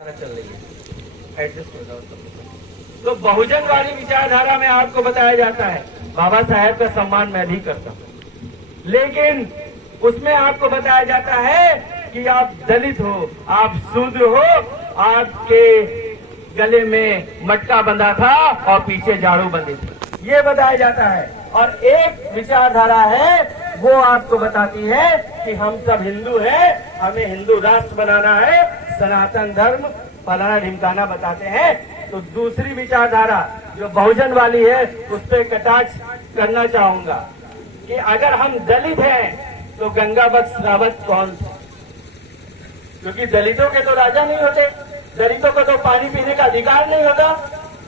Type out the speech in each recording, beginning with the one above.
चल रही है, एडजस्ट हो जाओ सब। तो बहुजन वाली विचारधारा में आपको बताया जाता है बाबा साहेब का सम्मान मैं भी करता हूँ, लेकिन उसमें आपको बताया जाता है कि आप दलित हो, आप शूद्र हो, आपके गले में मटका बंधा था और पीछे झाड़ू बंधी थी, ये बताया जाता है। और एक विचारधारा है वो आपको बताती है कि हम सब हिंदू हैं, हमें हिंदू राष्ट्र बनाना है, सनातन धर्म फलाना ढिमकाना बताते हैं। तो दूसरी विचारधारा जो बहुजन वाली है उस पर कटाक्ष करना चाहूंगा कि अगर हम दलित हैं तो गंगा बख्श रावत कौन था? क्योंकि दलितों के तो राजा नहीं होते, दलितों को तो पानी पीने का अधिकार नहीं होता,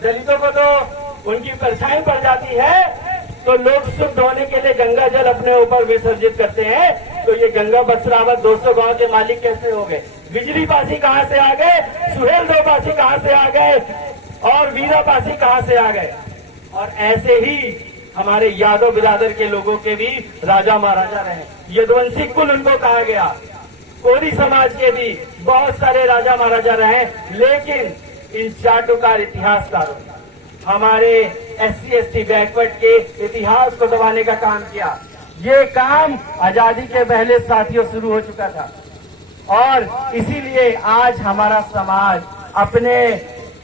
दलितों को तो उनकी परछाई पड़ जाती है, तो लोग शुद्ध होने के लिए गंगा जल अपने ऊपर विसर्जित करते हैं। तो ये गंगा बख्श रावत 200 गांव के मालिक कैसे हो गए? बिजली पासी कहां से आ गए? सुहेल दो पासी कहां से आ गए? और वीरा पासी कहां से आ गए? और ऐसे ही हमारे यादव बिरादर के लोगों के भी राजा महाराजा रहे, यदुवंशी कुल उनको कहा गया। कोरी समाज के भी बहुत सारे राजा महाराजा रहे, लेकिन इन चाटुकार इतिहासकारों हमारे SC/ST बैकवर्ड के इतिहास को दबाने का काम किया। ये काम आजादी के पहले साथियों शुरू हो चुका था और इसीलिए आज हमारा समाज अपने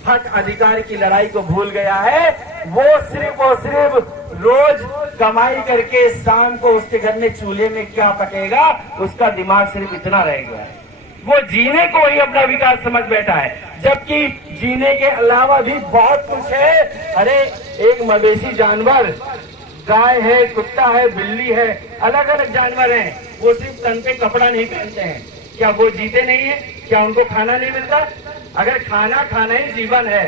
हक अधिकार की लड़ाई को भूल गया है। वो सिर्फ और सिर्फ रोज कमाई करके शाम को उसके घर में चूल्हे में क्या पकेगा उसका दिमाग सिर्फ इतना रह गया है। वो जीने को ही अपना विकास समझ बैठा है, जबकि जीने के अलावा भी बहुत कुछ है। अरे एक मवेशी जानवर, गाय है, कुत्ता है, बिल्ली है, अलग अलग जानवर हैं, वो सिर्फ तन पे कपड़ा नहीं पहनते हैं, क्या वो जीते नहीं है? क्या उनको खाना नहीं मिलता? अगर खाना ही जीवन है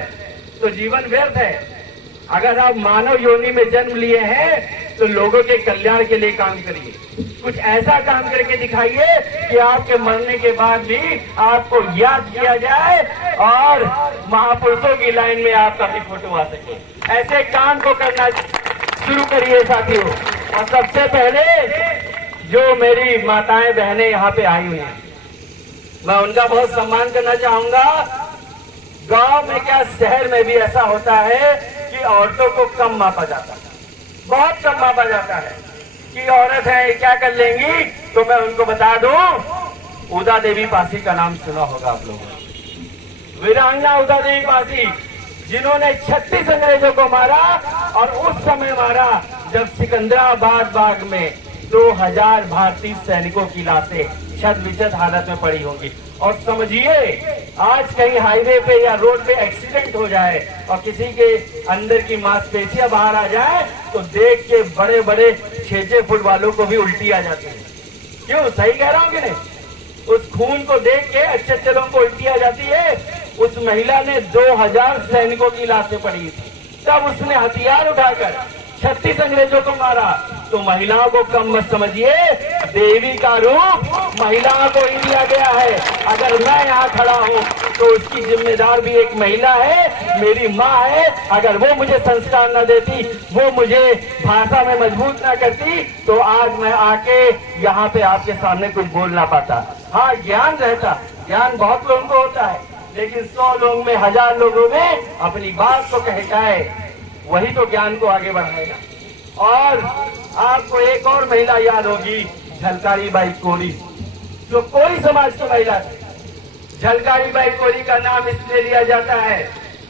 तो जीवन व्यर्थ है। अगर आप मानव योनि में जन्म लिए हैं तो लोगों के कल्याण के लिए काम करिए, कुछ ऐसा काम करके दिखाइए कि आपके मरने के बाद भी आपको याद किया जाए और महापुरुषों की लाइन में आपका भी फोटो आ सके। ऐसे काम को करना शुरू करिए साथियों। और सबसे पहले जो मेरी माताएं बहनें यहाँ पे आई हुई हैं, मैं उनका बहुत सम्मान करना चाहूंगा। गांव में क्या शहर में भी ऐसा होता है कि औरतों को कम मापा जाता है, बहुत कम मापा जाता है कि औरत है क्या कर लेंगी। तो मैं उनको बता दूं, उदा देवी पासी का नाम सुना होगा आप लोगों ने, वीरांगना उदा देवी पासी, जिन्होंने 36 अंग्रेजों को मारा और उस समय मारा जब सिकंदराबाद बाग में 2000 भारतीय सैनिकों की लाशें छद विचद हालत में पड़ी होंगी। और समझिए आज कहीं हाईवे पे या रोड पे एक्सीडेंट हो जाए और किसी के अंदर की मांसपेशियां बाहर आ जाए तो देख के बड़े बड़े 6-6 फुट वालों को भी उल्टी आ जाती है। क्यों? सही कह रहा हूं कि नहीं? उस खून को देख के अच्छे लोगों को उल्टी आ जाती है। उस महिला ने 2000 सैनिकों की लाशें पड़ी थी, तब उसने हथियार उठाकर 36 अंग्रेजों को मारा। तो महिलाओं को कम मत समझिए, देवी का रूप महिलाओं को ही दिया गया है। अगर मैं यहाँ खड़ा हूँ तो उसकी जिम्मेदार भी एक महिला है, मेरी माँ है। अगर वो मुझे संस्कार न देती, वो मुझे भाषा में मजबूत न करती, तो आज मैं आके यहाँ पे आपके सामने कुछ बोल ना पाता। हाँ, ज्ञान रहता, ज्ञान बहुत लोगों को होता है, लेकिन 100 लोगों में, 1000 लोगों में अपनी बात को कह जाए, वही तो ज्ञान को आगे बढ़ाएगा। और आपको एक और महिला याद होगी, झलकारी बाई कोरी, जो कोरी समाज की महिला थी। झलकारी बाई कोरी का नाम इसलिए लिया जाता है,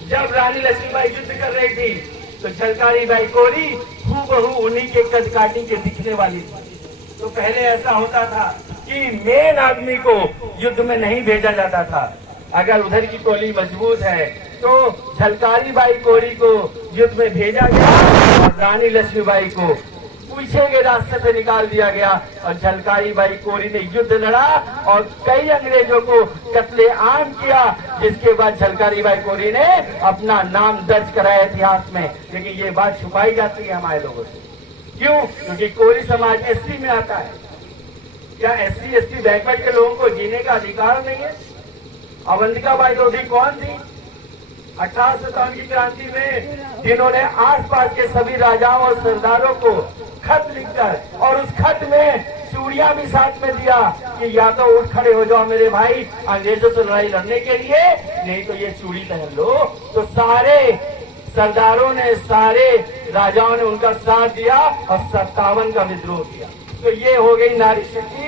जब रानी लक्ष्मीबाई युद्ध कर रही थी तो झलकारी बाई कोरी हूबहू उन्हीं के कदकाठी के दिखने वाली थी। तो पहले ऐसा होता था कि मेन आदमी को युद्ध में नहीं भेजा जाता था। अगर उधर की टोली मजबूत है तो झलकारी बाई कोरी को युद्ध में भेजा गया और रानी लक्ष्मीबाई को पीछे के रास्ते से निकाल दिया गया। और झलकारी बाई कोरी ने युद्ध लड़ा और कई अंग्रेजों को कत्ले आम किया, जिसके बाद झलकारी बाई कोरी ने अपना नाम दर्ज कराया इतिहास में। लेकिन ये बात छुपाई जाती है हमारे लोगों से। क्यों? क्योंकि कोरी समाज SC में आता है। क्या SC/ST बैकवर्ड के लोगों को जीने का अधिकार नहीं है? अवंतिकाबाई लोधी कौन थी? 1857 की क्रांति में जिन्होंने आसपास के सभी राजाओं और सरदारों को खत लिखकर और उस खत में चूड़ियां भी साथ में दिया कि या तो उठ खड़े हो जाओ मेरे भाई अंग्रेजों से लड़ाई लड़ने के लिए, नहीं तो ये चूड़ी पहन लो। तो सारे सरदारों ने, सारे राजाओं ने उनका साथ दिया और 57 का विद्रोह किया। तो ये हो गई नारी शक्ति।